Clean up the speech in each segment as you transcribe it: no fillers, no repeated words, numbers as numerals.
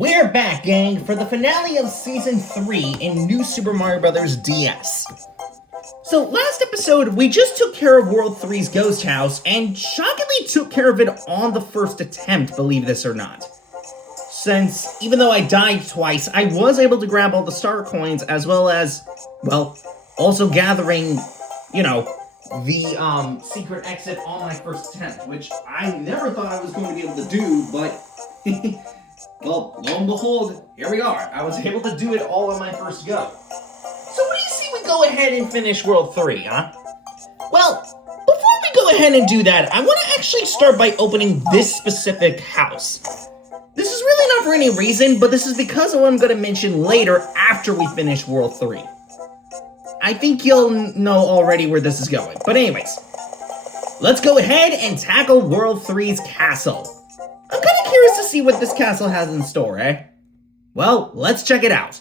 We're back, gang, for the finale of Season 3 in New Super Mario Bros. DS. So, last episode, we just took care of World 3's Ghost House, and shockingly took care of it on the first attempt, believe this or not. Since, even though I died twice, I was able to grab all the star coins, as well as, well, also gathering, the, secret exit on my first attempt, which I never thought I was going to be able to do, but... well, lo and behold, here we are. I was able to do it all on my first go. So what do you say we go ahead and finish World 3, huh? Well, before we go ahead and do that, I want to actually start by opening this specific house. This is really not for any reason, but this is because of what I'm going to mention later after we finish World 3. I think you'll know already where this is going. But anyways, let's go ahead and tackle World 3's castle. I'm kind of curious to see what this castle has in store, eh? Well, let's check it out.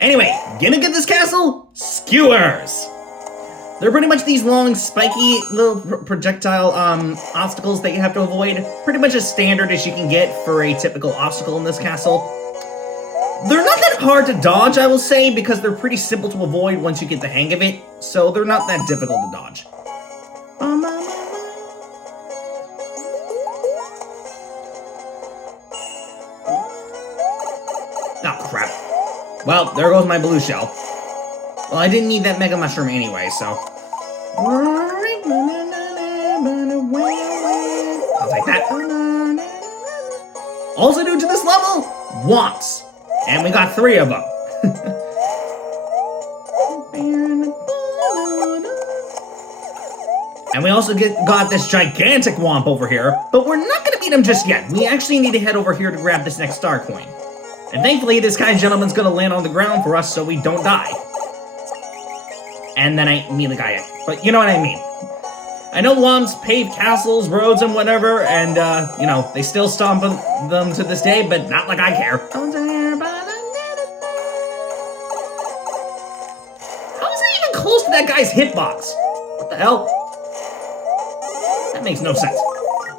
Anyway, gimmick of this castle? Skewers! They're pretty much these long, spiky, little projectile, obstacles that you have to avoid. Pretty much as standard as you can get for a typical obstacle in this castle. They're not that hard to dodge, I will say, because they're pretty simple to avoid once you get the hang of it, so they're not that difficult to dodge. Oh, crap. Well, there goes my blue shell. Well, I didn't need that Mega Mushroom anyway, so... I'll take that. Also new to this level, Womps. And we got 3 of them. And we also got this gigantic Womp over here, but we're not gonna beat him just yet. We actually need to head over here to grab this next star coin. And thankfully, this kind gentleman's gonna land on the ground for us so we don't die. And then I immediately got it. But you know what I mean. I know Womps pave castles, roads, and whatever, and, they still stomp them to this day, but not like I care. How is that even close to that guy's hitbox? What the hell? That makes no sense.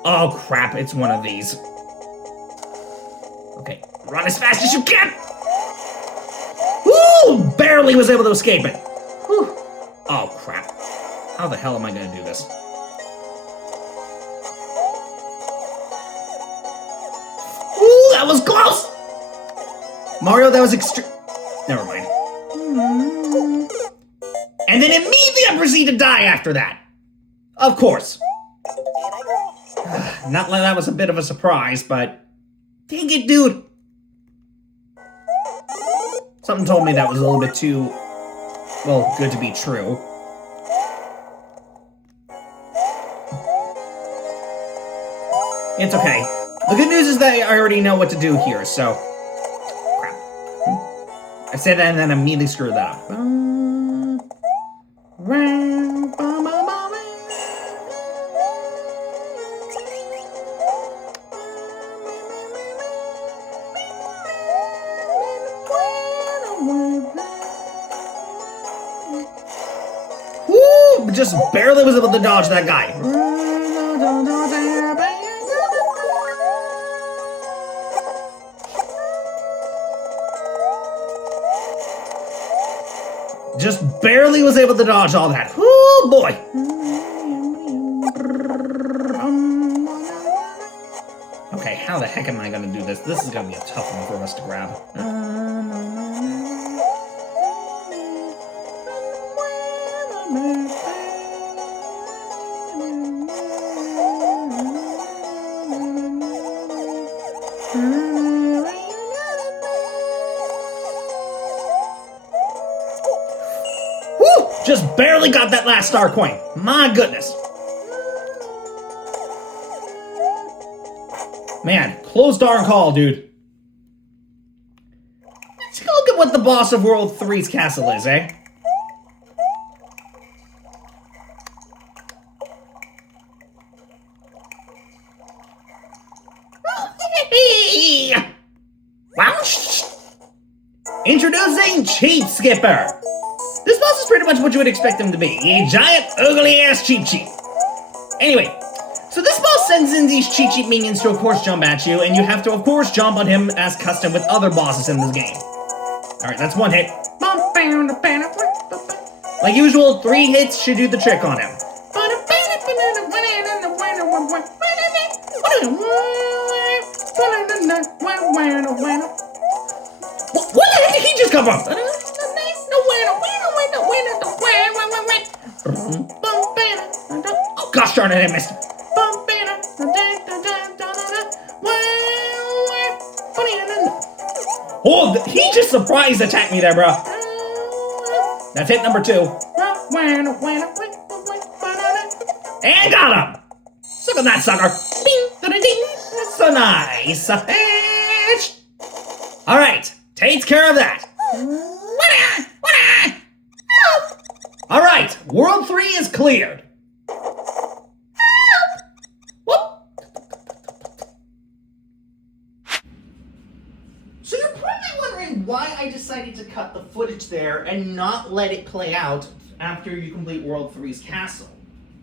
Oh, crap, it's one of these. Okay, run as fast as you can! Woo! Barely was able to escape it. Whew. Oh, crap. How the hell am I gonna do this? Ooh, that was close! Mario, that was never mind. And then immediately I proceed to die after that. Of course. Not that was a bit of a surprise, but... Dang it, dude! Something told me that was a little bit too... well, good to be true. It's okay. The good news is that I already know what to do here, so... Crap. I said that and then immediately screwed that up. Woo! Just barely was able to dodge that guy. Just barely was able to dodge all that. Woo, boy! Okay, how the heck am I gonna do this? This is gonna be a tough one for us to grab. Just barely got that last star coin. My goodness. Man, close darn call, dude. Let's take a look at what the boss of World 3's castle is, eh? Wow. Introducing Cheepskipper. This boss is pretty much what you would expect him to be. A giant, ugly-ass cheap. Anyway, So this boss sends in these cheat minions to, of course, jump at you, and you have to, of course, jump on him as custom with other bosses in this game. Alright, that's one hit. Like usual, 3 hits should do the trick on him. What the heck did he just come from? Oh gosh darn it, I missed him. Oh, he just surprise attacked me there, bro. That's hit number 2. And got him! Look at that sucker. So nice. Alright, takes care of that. Alright, World 3 is cleared. So you're probably wondering why I decided to cut the footage there and not let it play out after you complete World 3's castle.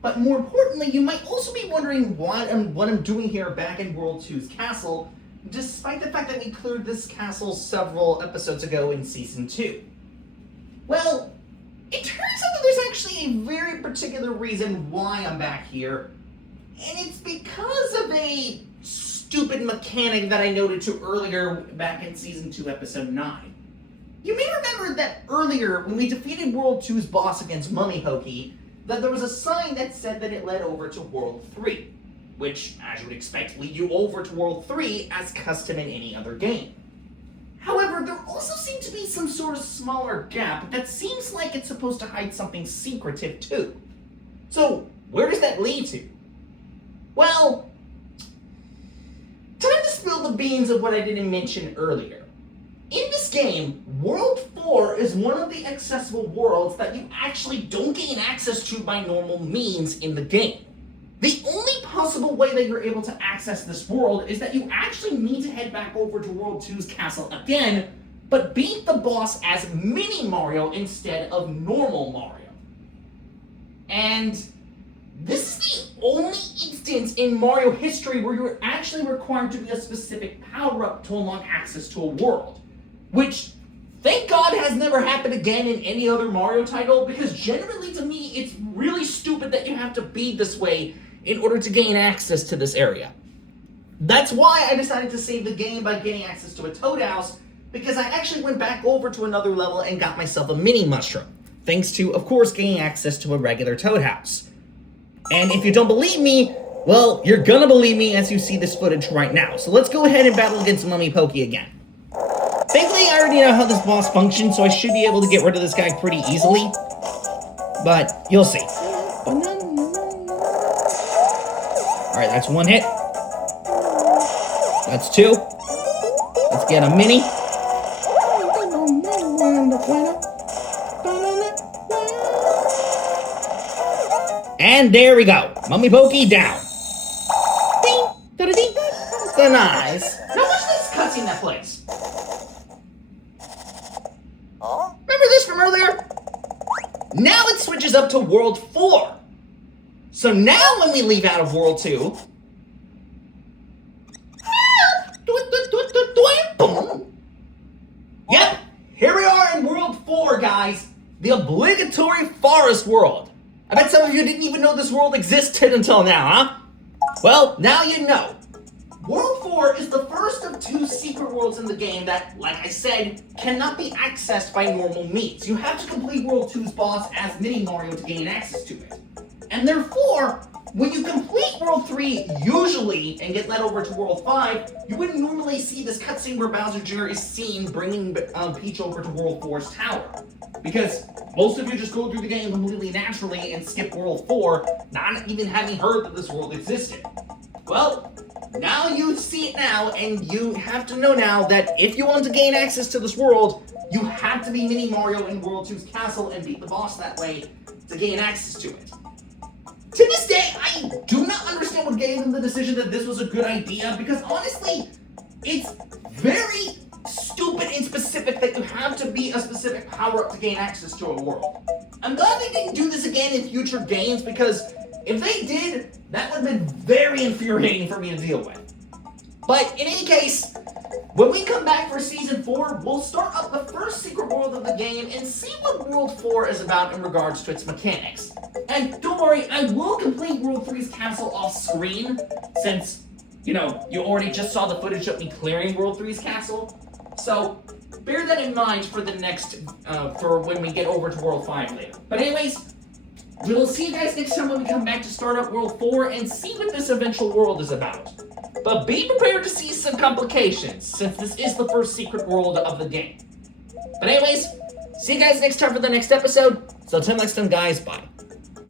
But more importantly, you might also be wondering what I'm doing here back in World 2's castle, despite the fact that we cleared this castle several episodes ago in Season 2. Well, it turns out that there's actually a very particular reason why I'm back here, and it's because of a stupid mechanic that I noted to earlier back in Season 2, Episode 9. You may remember that earlier, when we defeated World 2's boss against Mummy Hokey, that there was a sign that said that it led over to World 3, which, as you would expect, lead you over to World 3 as custom in any other game. However, there also seemed to be some sort of smaller gap that seems like it's supposed to hide something secretive too. So, where does that lead to? Well, time to spill the beans of what I didn't mention earlier. In this game, World 4 is one of the accessible worlds that you actually don't gain access to by normal means in the game. The only possible way that you're able to access this world is that you actually need to head back over to World 2's castle again, but beat the boss as Mini Mario instead of normal Mario. And this is the only instance in Mario history where you're actually required to be a specific power-up to unlock access to a world. Which, thank God, has never happened again in any other Mario title, because generally to me, it's really stupid that you have to be this way in order to gain access to this area. That's why I decided to save the game by getting access to a Toad House, because I actually went back over to another level and got myself a mini mushroom, thanks to, of course, gaining access to a regular Toad House. And if you don't believe me, well, you're gonna believe me as you see this footage right now. So let's go ahead and battle against Mummy Pokey again. Thankfully, I already know how this boss functions, so I should be able to get rid of this guy pretty easily. But you'll see. Alright, that's 1 hit. That's 2. Let's get a mini. And there we go. Mummy Pokey down. So nice. Now watch this cutscene that plays. Remember this from earlier? Now it switches up to World 4. So now when we leave out of World 2... Yep, here we are in World 4, guys. The obligatory forest world. I bet some of you didn't even know this world existed until now, huh? Well, now you know. World 4 is the first of 2 secret worlds in the game that, like I said, cannot be accessed by normal means. You have to complete World 2's boss as Mini Mario to gain access to it. And therefore, when you complete World 3 usually and get led over to World 5, you wouldn't normally see this cutscene where Bowser Jr. is seen bringing Peach over to World 4's tower. Because most of you just go through the game completely naturally and skip World 4, not even having heard that this world existed. Well, now you see it now, and you have to know now that if you want to gain access to this world, you have to be Mini Mario in World 2's castle and beat the boss that way to gain access to it. To this day, I do not understand what gave them the decision that this was a good idea, because honestly, it's very stupid and specific that you have to be a specific power-up to gain access to a world. I'm glad they didn't do this again in future games, because If they did, that would have been very infuriating for me to deal with. But in any case, when we come back for Season 4, we'll start up the first secret world of the game and see what World 4 is about in regards to its mechanics. And don't worry, I will complete World 3's castle off screen, since, you already just saw the footage of me clearing World 3's castle. So, bear that in mind for the next, for when we get over to World 5 later. But anyways, we will see you guys next time when we come back to start up World 4 and see what this eventual world is about. But be prepared to see some complications, since this is the first secret world of the game. But anyways, see you guys next time for the next episode. So until next time, guys, bye.